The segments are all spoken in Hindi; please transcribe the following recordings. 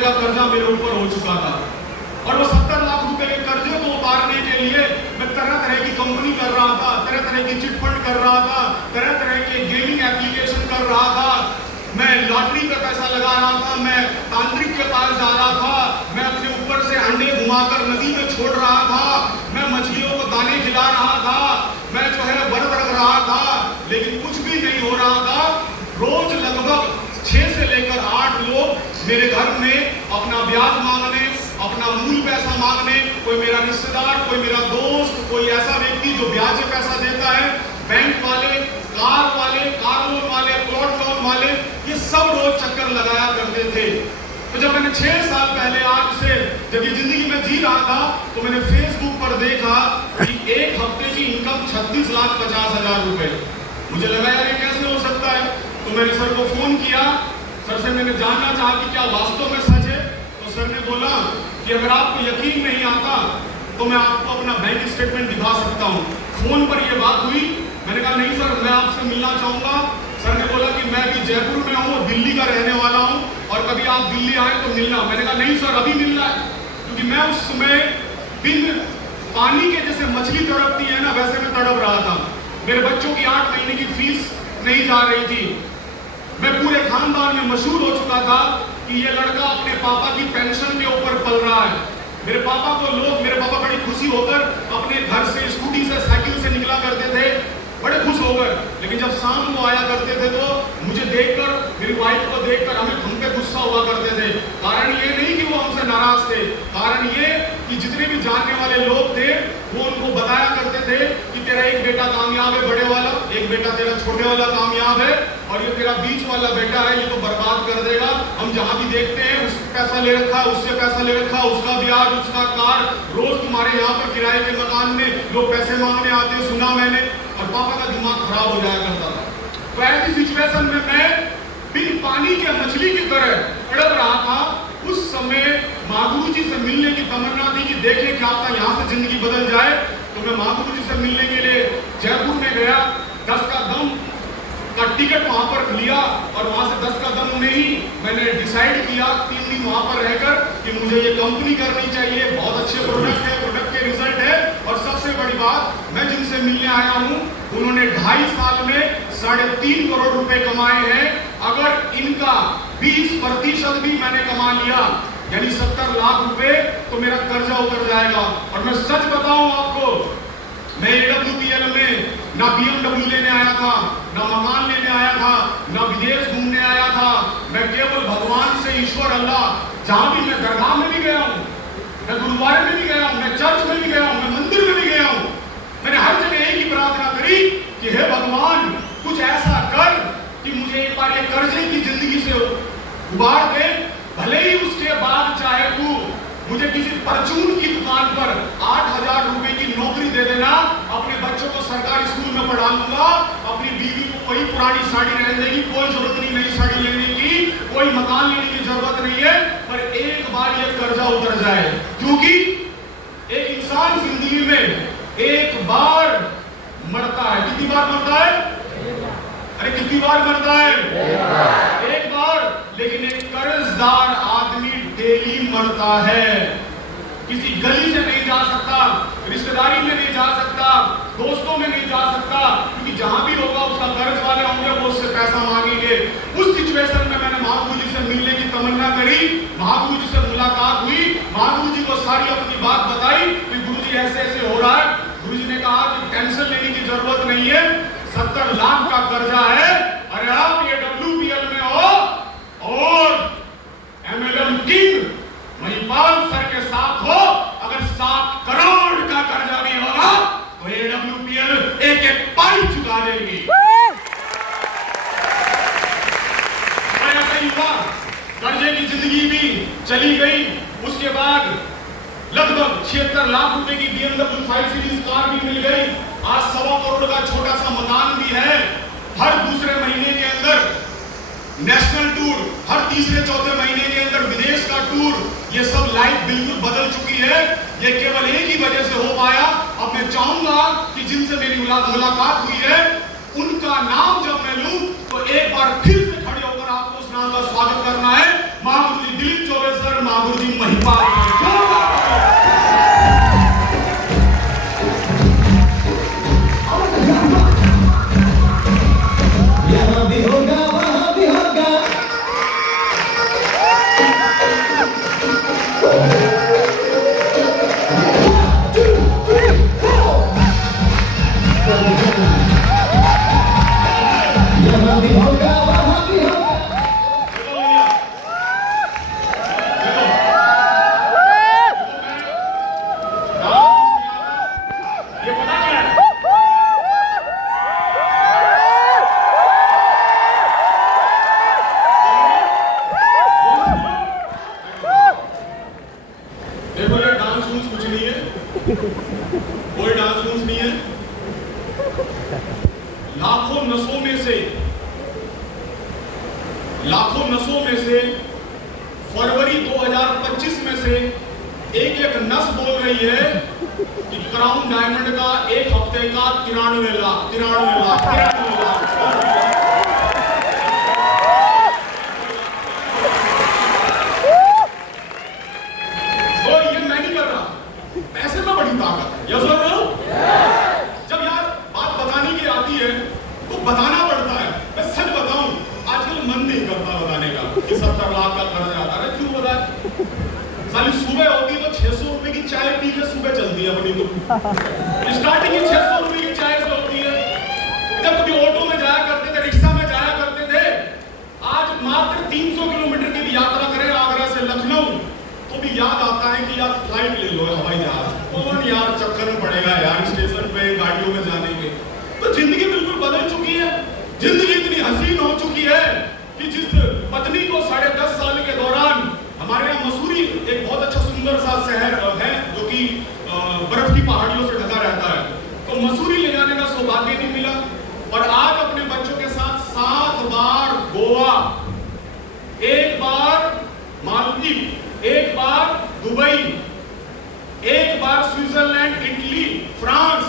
का कर्जा मेरे ऊपर हो चुका था और वो 70 लाख रुपए के कर्जे को उतारने के लिए मैं तरह तरह की कंपनी कर रहा था, तरह तरह की चिट फंड कर रहा था, तरह तरह के गेमिंग एप्लीकेशन कर रहा था, मैं लॉटरी पे पैसा लगा रहा था, मैं तांत्रिक के पास जा रहा था, मैं अपने ऊपर से अंडे घुमाकर नदी में छोड़ रहा था, मैं मछलियों को दाने खिला रहा था, मैं जो है व्रत रख रहा था, लेकिन कुछ भी नहीं हो रहा था। रोज लगभग 6 से लेकर 8 लोग मेरे घर में अपना ब्याज मांगने, अपना मूल पैसा मांगने, कोई मेरा रिश्तेदार, कोई मेरा दोस्त, कोई ऐसा व्यक्ति जो ब्याज पे पैसा देता है, बैंक वाले, कार लोन वाले, प्लॉट लोन वाले, ये सब रोज चक्कर लगाया करते थे। तो जब मैंने 6 साल पहले आज से जब ये जिंदगी में जी रहा था तो मैंने फेसबुक पर देखा कि एक हफ्ते की इनकम 36,50,000 रुपए। मुझे लगा यार ये कैसे हो सकता है, तो मैंने सर को फोन किया। सर से मैंने जानना चाहा कि क्या वास्तव में सच है। तो सर ने बोला कि अगर आपको यकीन नहीं आता तो मैं आपको अपना बैंक स्टेटमेंट दिखा सकता हूँ। फोन पर यह बात हुई। मैंने कहा नहीं सर, मैं आपसे मिलना चाहूंगा। सर ने बोला कि मैं भी जयपुर में हूँ, दिल्ली का रहने वाला हूँ और कभी आप दिल्ली आए तो मिलना। मैंने कहा नहीं सर, अभी मिलना है, क्योंकि मैं उस समय बिन पानी के जैसे मछली तड़पती है ना, वैसे मैं तड़प रहा था। मेरे बच्चों की 8 महीने की फीस नहीं जा रही थी। मैं पूरे खानदान में मशहूर हो चुका था कि ये लड़का अपने पापा की पेंशन के ऊपर पल रहा है। मेरे पापा बड़ी खुशी होकर अपने घर से स्कूटी से, साइकिल से निकला करते थे, बड़े खुश होकर। लेकिन जब शाम को आया करते थे तो मुझे देखकर, मेरी वाइफ को देखकर हम पे गुस्सा हुआ करते थे। कारण ये नहीं कि वो हमसे नाराज थे, कारण ये कि जितने भी जानने वाले लोग थे वो उनको बताया करते थे कि तेरा एक बेटा कामयाब है बड़े वाला, एक बेटा तेरा छोटे वाला कामयाब है, और ये तेरा बीच वाला बेटा है ये तो बर्बाद कर देगा। हम जहां भी देखते हैं उससे पैसा ले रखा, उससे पैसा ले रखा, उसका ब्याज, उसका कार, रोज तुम्हारे यहाँ पर किराए के मकान में लोग पैसे मांगने आते, सुना मैंने। और पापा का दिमाग खराब हो जाया करता था। तो ऐसी सिचुएशन में मैं बिन पानी के मछली की तरह तड़प रहा था। उस समय महागुरु जी से मिलने की तमन्ना थी कि देखें क्या था यहाँ से जिंदगी बदल जाए। तो मैं महागुरु जी से मिलने के लिए जयपुर में गया। 10 का दम का टिकट वहां पर लिया और वहां से 10 का दम में ही मैंने डिसाइड किया 3 दिन वहां पर रहकर कि मुझे ये कंपनी करनी चाहिए। बहुत अच्छे प्रोडक्ट है, प्रोडक्ट के रिजल्ट है, और सबसे बड़ी बात, मैं जिनसे मिलने आया हूँ उन्होंने 2.5 साल में 3.5 करोड़ रुपए कमाए हैं। अगर इनका 20% भी मैंने कमा लिया, यानी 70 लाख रुपए, तो मेरा कर्जा उतर जाएगा। और मैं सच बताऊं आपको, मैं AWPL में ना BMW लेने आया था, ना मकान लेने आया था, ना विदेश घूमने आया था। मैं केवल भगवान से, ईश्वर अल्लाह, जहां भी मैं दरगाह में भी गया हूँ, मैं गुरुद्वारे में भी गया हूँ, मैं चर्च में भी गया हूँ, मैं मंदिर में भी गया हूँ, मैंने हर जगह एक ही प्रार्थना करी कि हे भगवान कुछ ऐसा कर कि मुझे एक बार ये कर्जे की जिंदगी से उबार दे। भले ही उसके बाद चाहे तू मुझे किसी परचून की दुकान पर 8,000 रुपए की नौकरी दे देना, अपने बच्चों को सरकारी स्कूल में पढ़ा लूंगा, अपनी बीवी को वही पुरानी साड़ी रहने देगी, कोई जरूरत नहीं नई साड़ी लेने की, कोई मकान लेने की जरूरत नहीं है, पर एक बार ये कर्जा उतर जाए। क्योंकि एक इंसान जिंदगी में एक बार मरता है। कितनी बार मरता है? अरे कितनी बार मरता है? एक बार। लेकिन एक कर्जदार आदमी डेली मरता है। किसी गली से नहीं जा सकता, रिश्तेदारी में नहीं जा सकता, दोस्तों में नहीं जा सकता, क्योंकि जहां भी होगा उसका कर्ज वाले होंगे, वो उससे पैसा मांगेंगे। उस सिचुएशन में मैंने महागुरु जी से मिलने की तमन्ना करी, महागुरु जी से मुलाकात हुई, महागुरु जी को सारी अपनी बात बताई कि गुरु जी ऐसे ऐसे हो रहा है। गुरु जी ने कहा कि टेंशन लेने की जरूरत नहीं है, 70 लाख का कर्जा है। अरे आप AWPL में हो और MLM किंग महिपाल सर के साथ हो, अगर 7 करोड़ का कर्जा भी होगा तो AWPL एक पाई चुका देगी। ऐसा ही हुआ, कर्जे की जिंदगी भी चली गई। उसके बाद लगभग 76 लाख रुपए की BMW 5 सीरीज कार भी मिल गई। आज 1.25 करोड़ का छोटा सा मकान भी है। हर दूसरे महीने के अंदर नेशनल टूर, हर तीसरे चौथे महीने के अंदर विदेश का टूर, ये सब लाइफ बिल्कुल बदल चुकी है। ये केवल एक ही वजह से हो पाया। अब मैं चाहूंगा कि जिनसे मेरी मुलाकात हुई है उनका नाम जब मैं लूं तो एक बार फिर से खड़े होकर आपको उस नाम का स्वागत करना है। महागुरु जी दिलीप चौबे सर शिवपाल यहाँ भी होगा वहाँ भी होगा। यहाँ भी होगा वहाँ भी होगा। ये पता क्या है? देखो ये डांस रूल्स कुछ नहीं है, कोई डांस रूल्स नहीं है। लाखों नसों में से फरवरी 2025 में से एक एक नस बोल रही है कि क्राउन डायमंड का एक हफ्ते का 93 लाख। और ये मैं नहीं कर रहा, पैसे में बड़ी ताकत है। यस और नो? जब यार बात बताने की आती है तो बताना पड़ता है। मैं सच बताऊं, आजकल मन नहीं करता बताने का कि 70 लाख का कर्ज आता है। क्यों बताए? साली सुबह होती तो 600 रुपए की चाय पी के सुबह चलती है अपनी। तो स्टार्टिंग ही 600 रुपए की चाय से होती है। जब कभी ऑटो में जाया करते थे, रिक्शा में जाया करते थे, आज मात्र 300 किलोमीटर की यात्रा करें आगरा से लखनऊ तो भी याद आता है कि यार फ्लाइट ले लो, हवाई जहाज। कौन यार चक्कर में पड़ेगा यार स्टेशन पे गाड़ियों में जाने के। तो जिंदगी बिल्कुल बदल चुकी है। जिंदगी इतनी हसीन हो चुकी है कि जिस पत्नी को 10.5 साल के दौरान, हमारे यहाँ मसूरी एक बहुत अच्छा सुंदर सा शहर है जो कि बर्फ की पहाड़ियों से ढका रहता है, तो मसूरी ले जाने का सौभाग्य नहीं मिला। और आज अपने बच्चों के साथ 7 बार गोवा, 1 बार मालदीव, 1 बार दुबई, 1 बार स्विट्जरलैंड, इटली, फ्रांस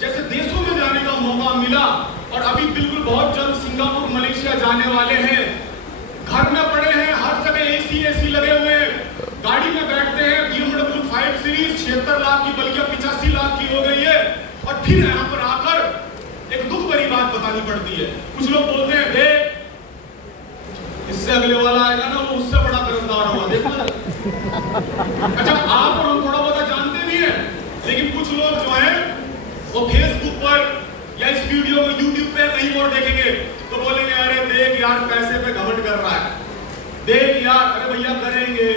जैसे देशों में जाने का मौका मिला। और अभी बिल्कुल बहुत जल्द सिंगापुर, मलेशिया जाने वाले हैं। घर में पड़े हैं, हर जगह एसी लगे हुए हैं, गाड़ी में बैठते हैं। BMW 5 सीरीज 76 लाख की बल्कि 85 लाख की हो गई है। और फिर यहाँ पर आकर एक दुख भरी बात बतानी पड़ती है। कुछ लोग बोलते हैं देख इससे अगले वाला आएगा ना, वो उससे बड़ा कर्जदार होगा, देखो। अच्छा, आप और हम थोड़ा बहुत जानते भी हैं, लेकिन कुछ लोग जो है वो फेसबुक पर या इस वीडियो को यूट्यूब पे कहीं और देखेंगे तो बोलेंगे अरे देख यार पैसे पे घमंड कर रहा है, देख यार। अरे भैया करेंगे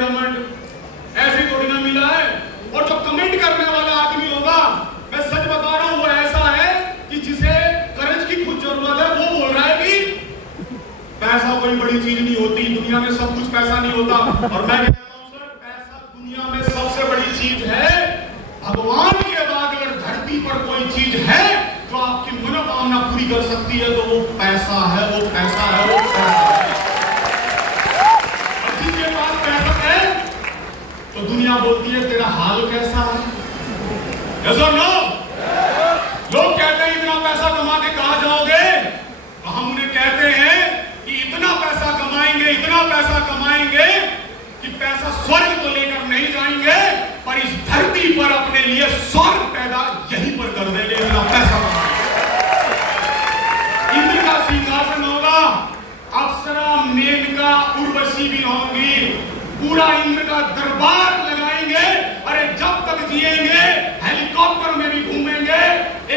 घमंड, ऐसे थोड़ी ना मिला है। और जो कमेंट करने वाला आदमी होगा, मैं सच बता रहा हूं, वो ऐसा है कि जिसे कर्ज की खुद जरूरत है, वो बोल रहा है कि पैसा कोई बड़ी चीज नहीं होती, दुनिया में सब कुछ पैसा नहीं होता। और मैं कहता हूं सर, पैसा दुनिया में सबसे बड़ी चीज है। भगवान के बाद अगर धरती पर कोई चीज है जो आपकी मनोकामना पूरी कर सकती है तो वो पैसा है, वो पैसा है, वो पैसा है। और जिसके पास पैसा है तो दुनिया बोलती है तेरा हाल कैसा है। यस और नो? लोग कहते हैं इतना पैसा कमा के कहां जाओगे, तो हम उन्हें कहते हैं कि इतना पैसा कमाएंगे, इतना पैसा कमाएंगे कि पैसा स्वर्ग तो लेकर नहीं जाएंगे, पर इस धरती पर अपने लिए स्वर्ग पैदा यहीं पर कर देंगे। इतना पैसा इंद्र का सिंहासन होगा, अप्सरा, मेनका, उर्वशी भी होंगी, पूरा इंद्र का दरबार लगाएंगे। अरे जब तक जिएंगे हेलीकॉप्टर में भी घूमेंगे।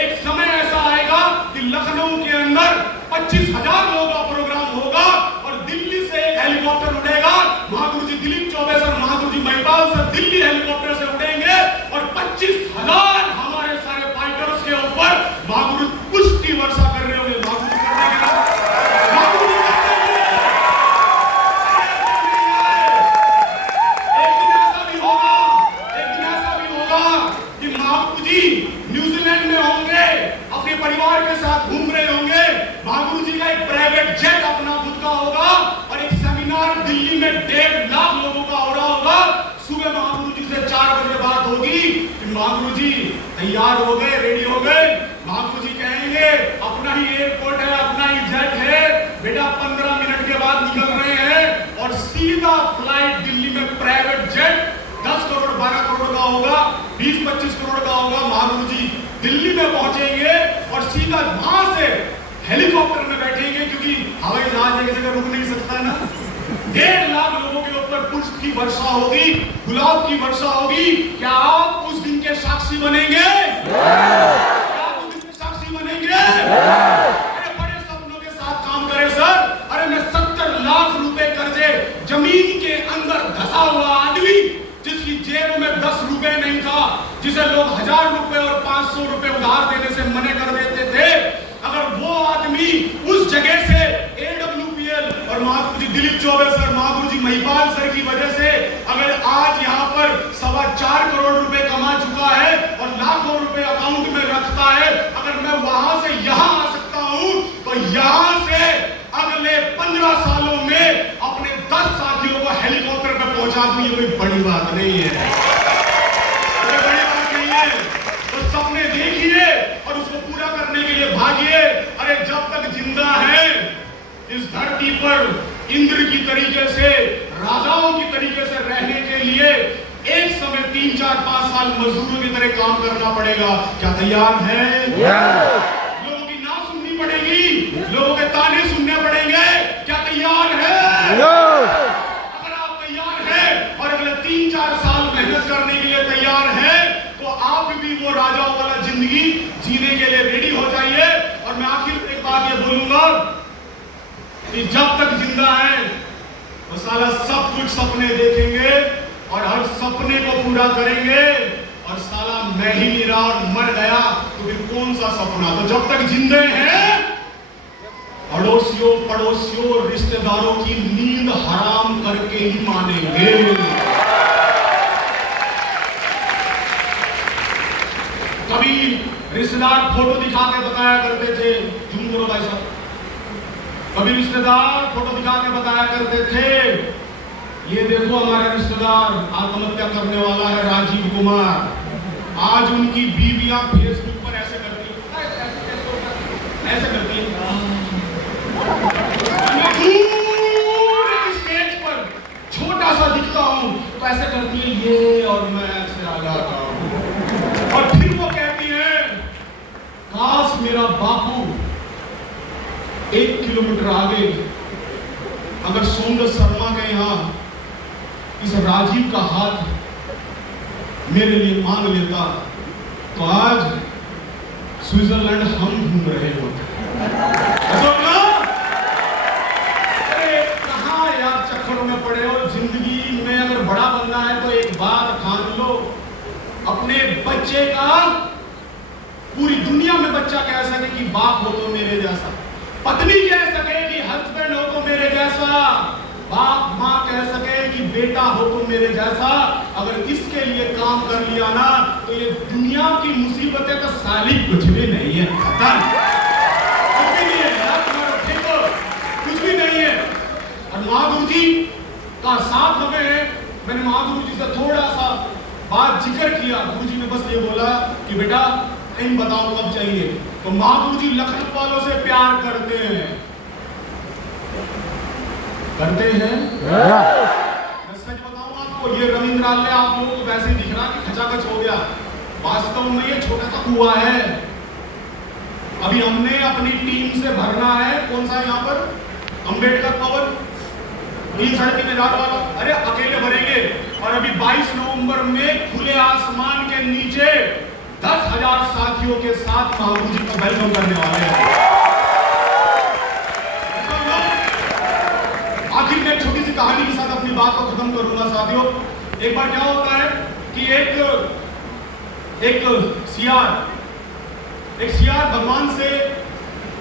एक समय ऐसा आएगा कि लखनऊ के अंदर 25,000 लोगों का प्रोग्राम होगा और दिल्ली से एक हेलीकॉप्टर उड़ेगा। महागुरु जी दिलीप चौबे सर, महागुरु जी महिपाल सर दिल्ली हेलीकॉप्टर से उड़ेंगे और 25,000 हमारे सारे फाइटर्स के ऊपर महागुरु पुष्टि वर्षा कर रहे होंगे। महागुरु न्यूजीलैंड में होंगे, अपने परिवार के साथ घूम रहे होंगे। महागुरु जी का एक प्राइवेट जेट अपना खुद का होगा और एक सेमिनार दिल्ली में 1.5 लाख लोगों का हो रहा होगा। सुबह महागुरु जी से 4 बजे बात होगी कि महागुरु जी तैयार हो गए, रेडी हो गए। महागुरु जी कहेंगे अपना ही एयरपोर्ट है, अपना ही जेट है बेटा, 15 मिनट के बाद निकल रहे हैं और सीधा फ्लाइट दिल्ली में प्राइवेट जेट 10 करोड़ 12 करोड़ का होगा, 20-25 करोड़ का होगा। महागुरु जी दिल्ली में पहुंचेंगे और सीधा वहां से हेलीकॉप्टर में बैठेंगे, क्योंकि हवाई जहाज एक जगह रुक नहीं सकता ना। 1.5 लाख लोगों के ऊपर पुष्प की वर्षा होगी, गुलाब की वर्षा होगी। क्या आप उस दिन के साक्षी बनेंगे? क्या आप उस दिन के साक्षी बनेंगे? अरे बड़े सपनों के साथ काम करें सर। अरे मैं 70 लाख रुपए कर्जे जमीन के अंदर धसा हुआ आदमी, जिसकी जेब में 10 रुपए नहीं था, जिसे लोग 1000 रुपए और 500 रुपए उधार देने से मने कर देते थे, अगर वो आदमी उस जगह से AWPL और महागुरु जी दिलीप चौबे सर, महागुरु जी महिपाल सर की वजह से अगर आज यहाँ पर 4.25 करोड़ रुपए कमा चुका है और लाखों रुपए अकाउंट में रखता है, अगर मैं वहां से यहाँ आ सकता हूँ तो यहाँ से अगले 15 सालों में अपने 10 साथियों को हेलीकॉप्टर पर पहुंचा दूं, ये कोई बड़ी बात नहीं है, बड़ी बात नहीं है। तो सपने देखिए और उसको पूरा करने के लिए भागिए। अरे जब तक जिंदा है इस धरती पर इंद्र की तरीके से, राजाओं की तरीके से रहने के लिए एक समय 3, 4, 5 साल मजदूरों की तरह काम करना पड़ेगा। क्या तैयार है? लोगों की ना सुननी पड़ेगी, लोगों के ताने सुनने पड़ेंगे। क्या तैयार है? अगर आप तैयार हैं और अगले 3-4 साल मेहनत करने के लिए तैयार हैं, तो आप भी वो राजाओं वाला जिंदगी जीने के लिए रेडी हो जाइए। और मैं आखिर एक बात ये बोलूंगा कि जब तक जिंदा है तो साला सब कुछ सपने देखेंगे और हर सपने को पूरा करेंगे। और साला मैं ही नहीं रहा और मर गया तो फिर कौन सा सपना? तो जब तक जिंदे हैं अड़ोसियों पड़ोसियों रिश्तेदारों की नींद हराम करके ही मानेंगे। कभी रिश्तेदार फोटो दिखा के बताया करते थे, झूम बोलो भाई साहब, कभी रिश्तेदार फोटो दिखा के बताया करते थे, ये देखो हमारा रिश्तेदार आत्महत्या करने वाला है राजीव कुमार। आज उनकी बीवियां फेसबुक पर ऐसे करती है, ऐसे करती है, स्टेज पर छोटा सा दिखता हूं तो ऐसे करती है ये, और मैं ऐसे आ जाता हूं। और फिर वो कहती है काश मेरा बापू 1 किलोमीटर आगे अगर सौंदर्य शर्मा के यहाँ इस राजीव का हाथ मेरे लिए मांग लेता तो आज स्विट्जरलैंड हम घूम रहे होते। अरे कहाँ यार चक्करों में पड़े हो। जिंदगी में अगर बड़ा बनना है तो एक बात ठान लो, अपने बच्चे का, पूरी दुनिया में बच्चा कह सके कि बाप हो तो मेरे जैसा, पत्नी कह सके कि हस्बैंड हो तो मेरे जैसा, बाप माँ कह सके कि बेटा हो तो मेरे जैसा। अगर इसके लिए काम कर लिया ना तो ये दुनिया की मुसीबतें तो साली कुछ भी नहीं है, कुछ भी नहीं है, कुछ भी नहीं है। और महागुरु जी का साथ हमें, मैंने महागुरु जी से थोड़ा सा बात जिक्र किया, गुरु जी ने बस ये बोला कि बेटा इन बताओ कब चाहिए। तो महागुरु जी लखनऊ वालों से प्यार करते हैं, करते हैं। मैं सच बताऊं आपको, ये रविंद्रालय आप लोगों को वैसे ही दिख रहा कि खचाखच हो गया, वास्तव में ये छोटा सा कुआं है। अभी हमने अपनी टीम से भरना है, कौन सा यहाँ पर अंबेडकर भवन 3 साढ़े 3 हजार वाला, अरे अकेले भरेंगे। और अभी 22 नवंबर में खुले आसमान के नीचे 10,000 साथियों के साथ महागुरु जी को वेलकम करने वाले हैं। आखिर में एक छोटी सी कहानी के साथ अपनी बात को खत्म करूंगा साथियों। एक बार क्या होता है कि एक सियार भगवान से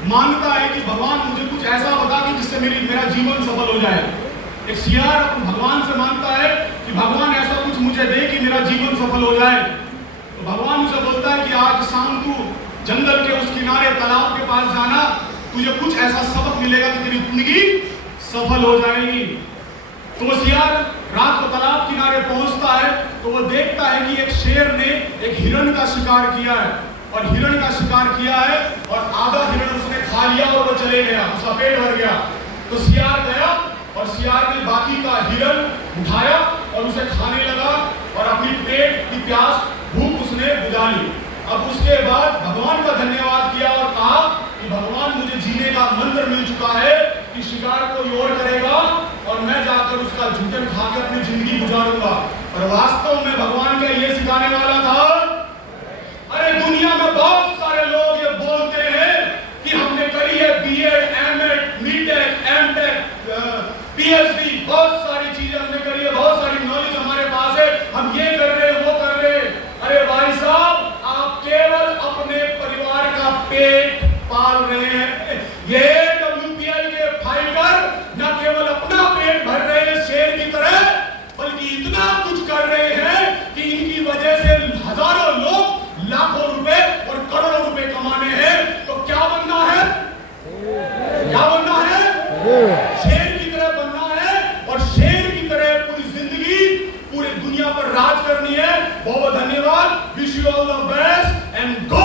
मांगता है कि भगवान मुझे कुछ ऐसा बता कि जिससे मेरा जीवन सफल हो जाए। एक सियार भगवान से मांगता है कि भगवान ऐसा कुछ मुझे दे कि मेरा जीवन सफल हो जाए। तो भगवान उसे बोलता है कि आज शाम तू जंगल के उस किनारे तालाब के पास जाना, तुझे कुछ ऐसा सबक मिलेगा कि तेरी जिंदगी सफल हो जाएगी। तो वो सियार रात को तालाब किनारे पहुंचता है तो वो देखता है कि एक शेर ने एक हिरण का शिकार किया है, और हिरण का शिकार किया है और आधा हिरण उसने खा लिया और वो चले गया, उसका पेट भर गया। तो सियार गया और सियार ने बाकी का हिरण उठाया और उसे खाने लगा और अपनी पेट की प्यास भूख उसने बुझा ली। अब उसके बाद भगवान का धन्यवाद किया और कहा कि भगवान मुझे जीने का मंत्र मिल चुका है कि शिकार कोई और करेगा और मैं जाकर उसका झूठन खा के अपनी जिंदगी गुजारूंगा। और वास्तव में भगवान क्या ये सिखाने वाला था? अरे दुनिया में बहुत सारे लोग ये बोलते हैं कि हमने करी है BEd, MEd, BTech, MTech, PhD, बहुत सारी चीजें हमने करी है, बहुत सारी नॉलेज हमारे पास है, हम ये कर रहे हैं, वो कर रहे हैं। अरे भाई साहब, आप केवल अपने परिवार का पेट पाल रहे हैं। ये डब्ल्यूपीएल के फाइटर न केवल अपना पेट भर रहे हैं शेर की तरह, बल्कि इतना कुछ कर रहे हैं कि इनकी वजह से हजारों लोग लाखों रुपए और करोड़ों रुपए कमाने हैं। तो क्या बनना है? क्या बनना है? शेर की तरह बनना है और शेर की तरह पूरी जिंदगी पूरी दुनिया पर राज करनी है। बहुत बहुत धन्यवाद। Wish you all the best and go